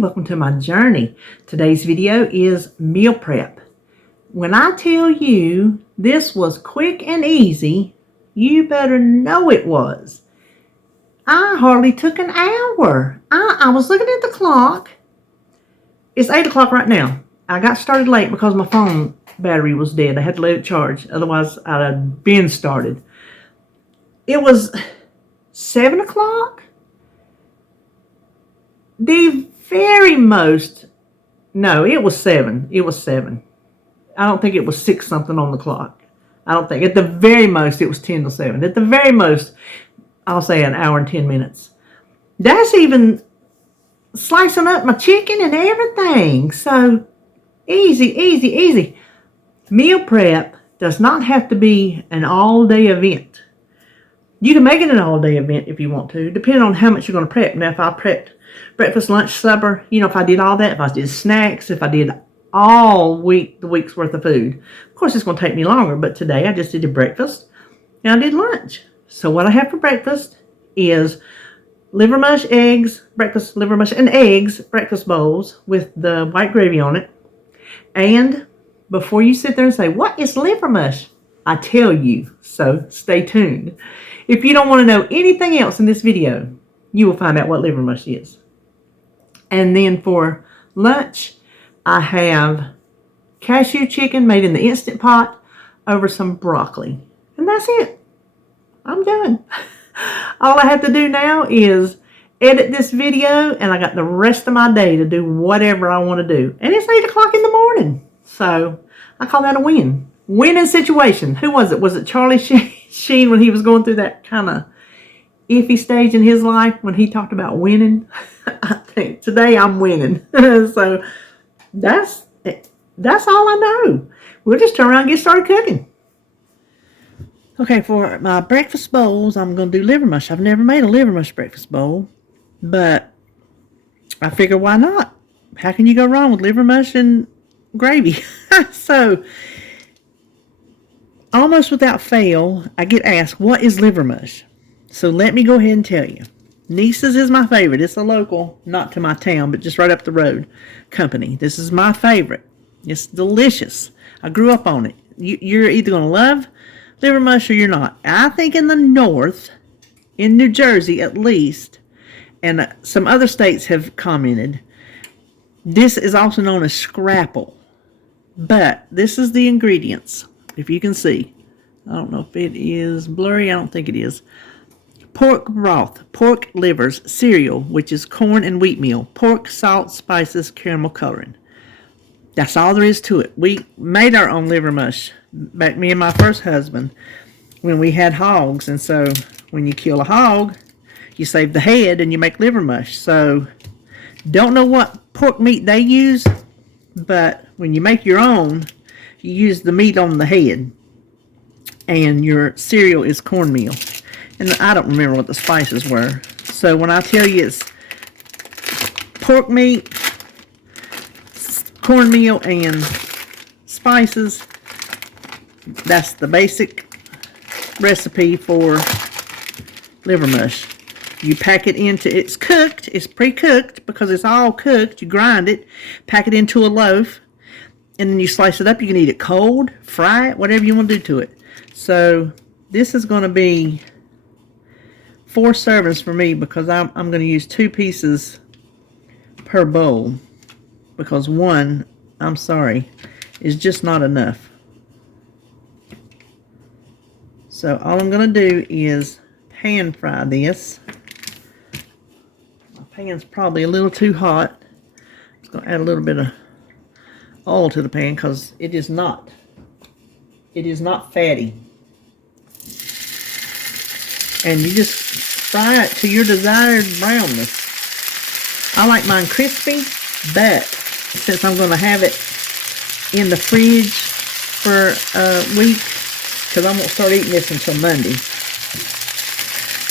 welcome to my journey. Today's video is meal prep. When I tell you this was quick and easy, you better know it was. I hardly took an hour. I was looking at the clock. It's 8 o'clock right now. I got started late because my phone battery was dead. I had to let it charge. Otherwise, I'd have been started. It was 7 o'clock. The very most, no, it was 7. It was 7. I don't think it was 6 something on the clock. I don't think. At the very most, it was 10 to 7. At the very most, I'll say an hour and 10 minutes. That's even slicing up my chicken and everything. So, easy. Meal prep does not have to be an all-day event. You can make it an all-day event if you want to, depending on how much you're going to prep. Now, if I prepped breakfast, lunch, supper, if I did all that, if I did snacks, if I did all week, the week's worth of food, of course, it's going to take me longer. But today, I just did a breakfast and I did lunch. So what I have for breakfast is livermush, eggs, breakfast livermush and eggs, breakfast bowls with the white gravy on it. And before you sit there and say, what is livermush? I tell you, so stay tuned. If you don't want to know anything else in this video, you will find out what livermush is. And then for lunch, I have cashew chicken made in the Instant Pot over some broccoli. And that's it. I'm done. All I have to do now is edit this video, and I got the rest of my day to do whatever I want to do. And it's 8 o'clock in the morning. So I call that a win. Winning situation. Who was it? Was it Charlie Sheen when he was going through that kind of iffy stage in his life when he talked about winning? I think today I'm winning. So that's all I know. We'll just turn around and get started cooking. Okay, for my breakfast bowls, I'm going to do livermush. I've never made a livermush breakfast bowl, but I figure why not? How can you go wrong with livermush and gravy? So, almost without fail, I get asked, what is livermush? So let me go ahead and tell you. Niece's is my favorite. It's a local, not to my town, but just right up the road company. This is my favorite. It's delicious. I grew up on it. You're either going to love livermush or you're not. I think in the north, in New Jersey at least, and some other states have commented, this is also known as scrapple. But this is the ingredients, if you can see. I don't know if it is blurry. I don't think it is. Pork broth, pork livers, cereal, which is corn and wheat meal, pork, salt, spices, caramel coloring. That's all there is to it. We made our own livermush, back me and my first husband, when we had hogs. And so when you kill a hog, you save the head and you make livermush. So don't know what pork meat they use, but when you make your own, you use the meat on the head. And your cereal is cornmeal. And I don't remember what the spices were. So when I tell you it's pork meat, cornmeal, and spices, that's the basic recipe for livermush. You pack it into, it's cooked, it's pre-cooked because it's all cooked. You grind it, pack it into a loaf, and then you slice it up. You can eat it cold, fry it, whatever you want to do to it. So this is going to be 4 servings for me because I'm going to use 2 pieces per bowl because one, I'm sorry, is just not enough. So all I'm going to do is pan fry this. My pan's probably a little too hot. I'm just going to add a little bit of oil to the pan because it is not fatty. And you just fry it to your desired brownness. I like mine crispy, but since I'm going to have it in the fridge for a week, because I won't start eating this until Monday,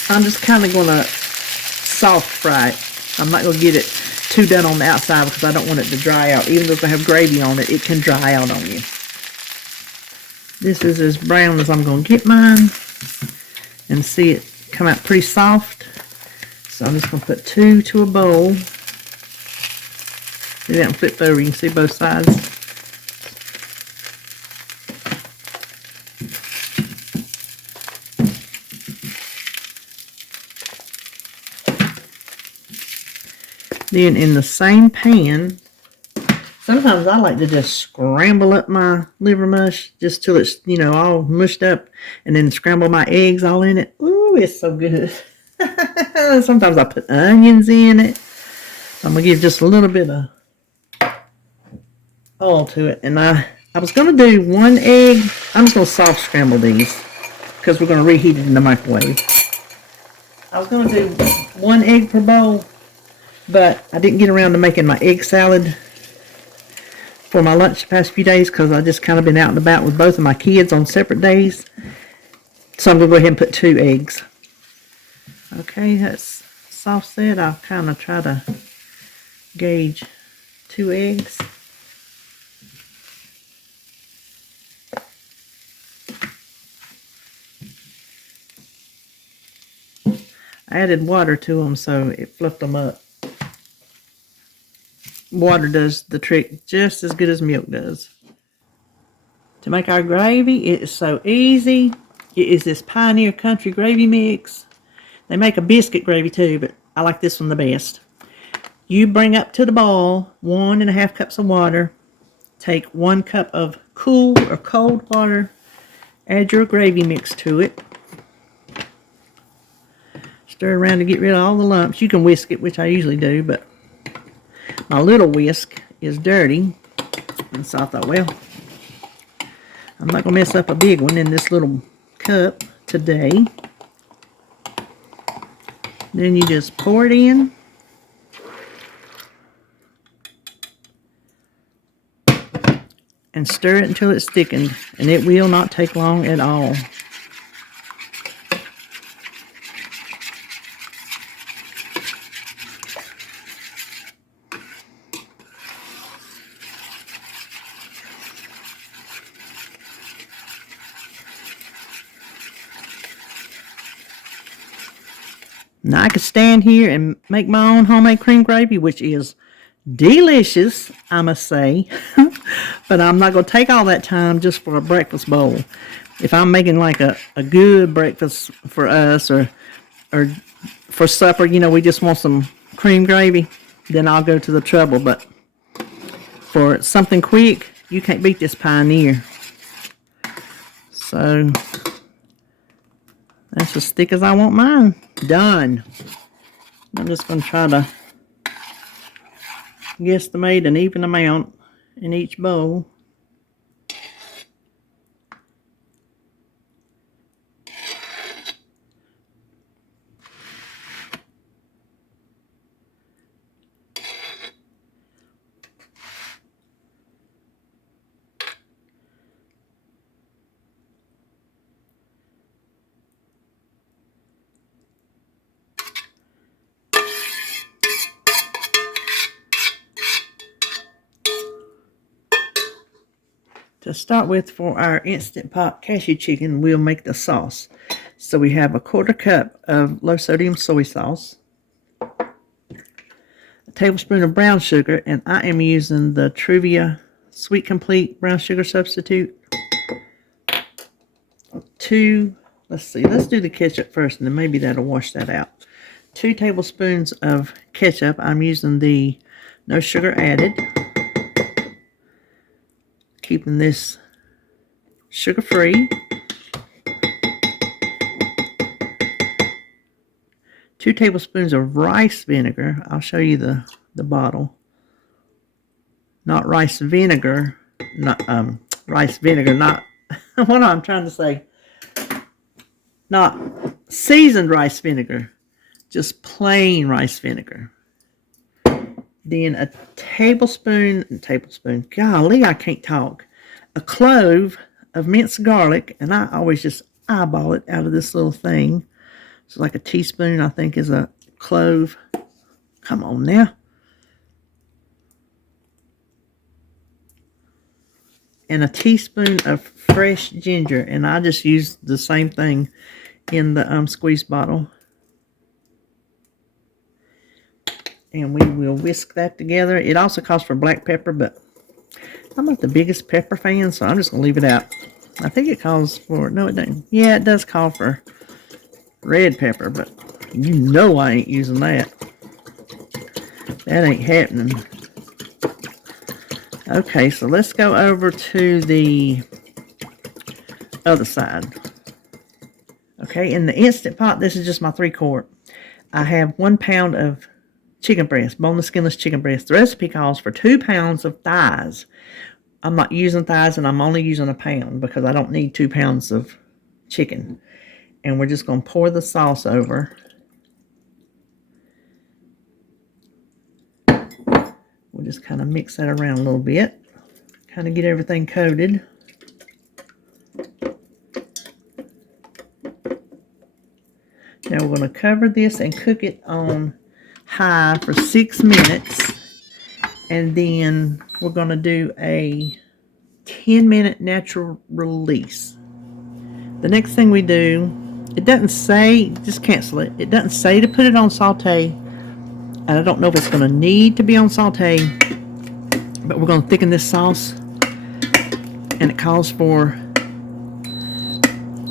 I'm just kind of going to soft fry it. I'm not going to get it too done on the outside because I don't want it to dry out. Even though it's going to have gravy on it, it can dry out on you. This is as brown as I'm going to get mine. And see it come out pretty soft. So I'm just going to put 2 to a bowl. See that one flipped over? You can see both sides. Then in the same pan, sometimes I like to just scramble up my liver mush just till it's, you know, all mushed up, and then scramble my eggs all in it. Ooh, it's so good. Sometimes I put onions in it. I'm going to give just a little bit of oil to it. And I was going to do 1 egg. I'm just going to soft scramble these because we're going to reheat it in the microwave. I was going to do 1 egg per bowl, but I didn't get around to making my egg salad for my lunch the past few days because I just kind of been out and about with both of my kids on separate days. So I'm going to go ahead and put 2 eggs. Okay, that's soft set. I'll kind of try to gauge 2 eggs. I added water to them so it fluffed them up. Water does the trick just as good as milk does. To make our gravy, it is so easy. It is this Pioneer Country gravy mix. They make a biscuit gravy too, but I like this one the best. You bring up to the boil 1½ cups of water. Take 1 cup of cool or cold water. Add your gravy mix to it. Stir around to get rid of all the lumps. You can whisk it, which I usually do, but my little whisk is dirty. And so I thought, well, I'm not going to mess up a big one in this little cup today. Then you just pour it in. And stir it until it's thickened. And it will not take long at all. Now I could stand here and make my own homemade cream gravy, which is delicious, I must say. But I'm not going to take all that time just for a breakfast bowl. If I'm making like a good breakfast for us or for supper, you know, we just want some cream gravy, then I'll go to the trouble. But for something quick, you can't beat this Pioneer. So that's as thick as I want mine. Done. I'm just going to try to guesstimate an even amount in each bowl. To start with, for our Instant Pot cashew chicken, we'll make the sauce. So we have a 1/4 cup of low sodium soy sauce, a tablespoon of brown sugar, and I am using the Truvia Sweet Complete brown sugar substitute. Let's do the ketchup first, and then maybe that'll wash that out. 2 tablespoons of ketchup. I'm using the no sugar added. Keeping this sugar-free. 2 tablespoons of rice vinegar. I'll show you the bottle. Not rice vinegar. Not rice vinegar. Not what I'm trying to say. Not seasoned rice vinegar. Just plain rice vinegar. Then a tablespoon, golly, I can't talk. A clove of minced garlic, and I always just eyeball it out of this little thing. So like a teaspoon, I think, is a clove. Come on now. And a teaspoon of fresh ginger, and I just use the same thing in the squeeze bottle. And we will whisk that together. It also calls for black pepper, but I'm not the biggest pepper fan, so I'm just going to leave it out. I think it calls for, no it doesn't. Yeah, it does call for red pepper, but you know I ain't using that. That ain't happening. Okay, so let's go over to the other side. Okay, in the Instant Pot, this is just my 3-quart. I have 1 pound of chicken breast, boneless, skinless chicken breast. The recipe calls for 2 pounds of thighs. I'm not using thighs, and I'm only using 1 pound because I don't need 2 pounds of chicken. And we're just going to pour the sauce over. We'll just kind of mix that around a little bit. Kind of get everything coated. Now we're going to cover this and cook it on high for 6 minutes. And then we're going to do a 10-minute natural release. The next thing we do, it doesn't say, just cancel it. It doesn't say to put it on saute. And I don't know if it's going to need to be on saute. But we're going to thicken this sauce. And it calls for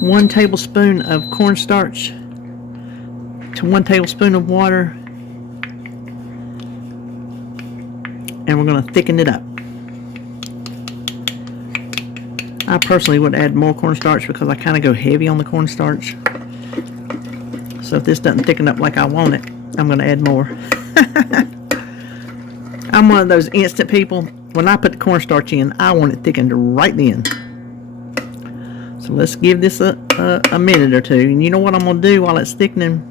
1 tablespoon of cornstarch to 1 tablespoon of water. And we're going to thicken it up. I personally would add more cornstarch because I kind of go heavy on the cornstarch. So if this doesn't thicken up like I want it, I'm going to add more. I'm one of those instant people. When I put the cornstarch in, I want it thickened right then. So let's give this a minute or two. And you know what I'm going to do while it's thickening?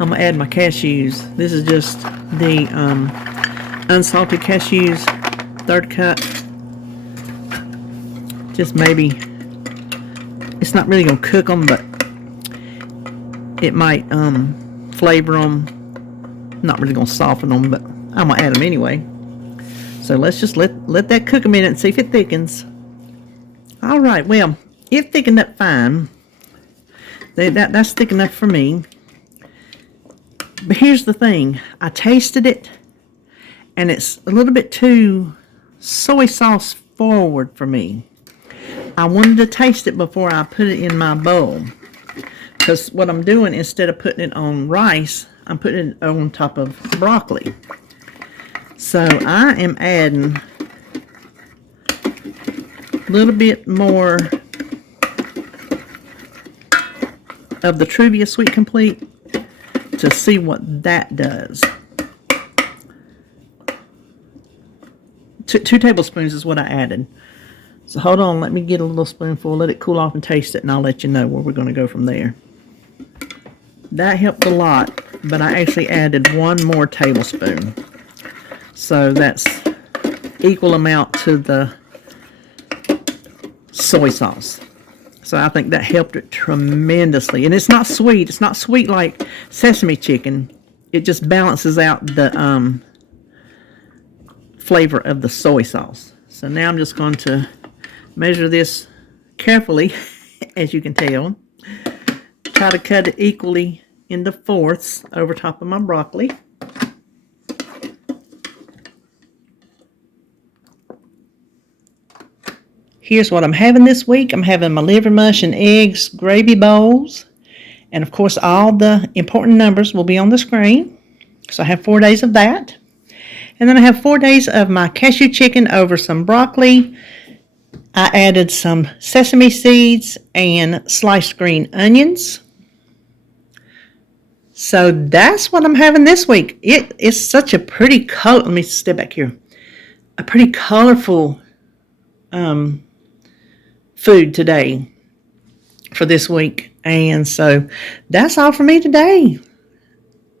I'm going to add my cashews. This is just the unsalted cashews, 1/3 cup. Just maybe, it's not really going to cook them, but it might flavor them. Not really going to soften them, but I'm going to add them anyway. So let's just let that cook a minute and see if it thickens. All right, well, it thickened up fine. That's thick enough for me. But here's the thing. I tasted it, and it's a little bit too soy sauce forward for me. I wanted to taste it before I put it in my bowl. Because what I'm doing, instead of putting it on rice, I'm putting it on top of broccoli. So I am adding a little bit more of the Truvia Sweet Complete to see what that does. 2 tablespoons is what I added. So hold on, let me get a little spoonful, let it cool off and taste it, and I'll let you know where we're going to go from there. That helped a lot, but I actually added 1 more tablespoon. So that's equal amount to the soy sauce. So I think that helped it tremendously. And it's not sweet. It's not sweet like sesame chicken. It just balances out the flavor of the soy sauce. So now I'm just going to measure this carefully, as you can tell. Try to cut it equally into 4ths over top of my broccoli. Here's what I'm having this week. I'm having my Livermush and eggs gravy bowls. And of course, all the important numbers will be on the screen. So I have 4 days of that. And then I have 4 days of my cashew chicken over some broccoli. I added some sesame seeds and sliced green onions. So that's what I'm having this week. It is such a pretty color. Let me step back here. A pretty colorful food today for this week. And so that's all for me today.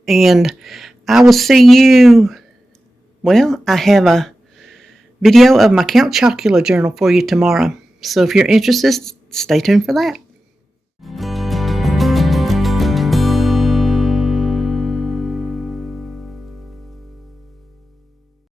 And I will see you, well, I have a video of my Count Chocula journal for you tomorrow. So if you're interested, stay tuned for that.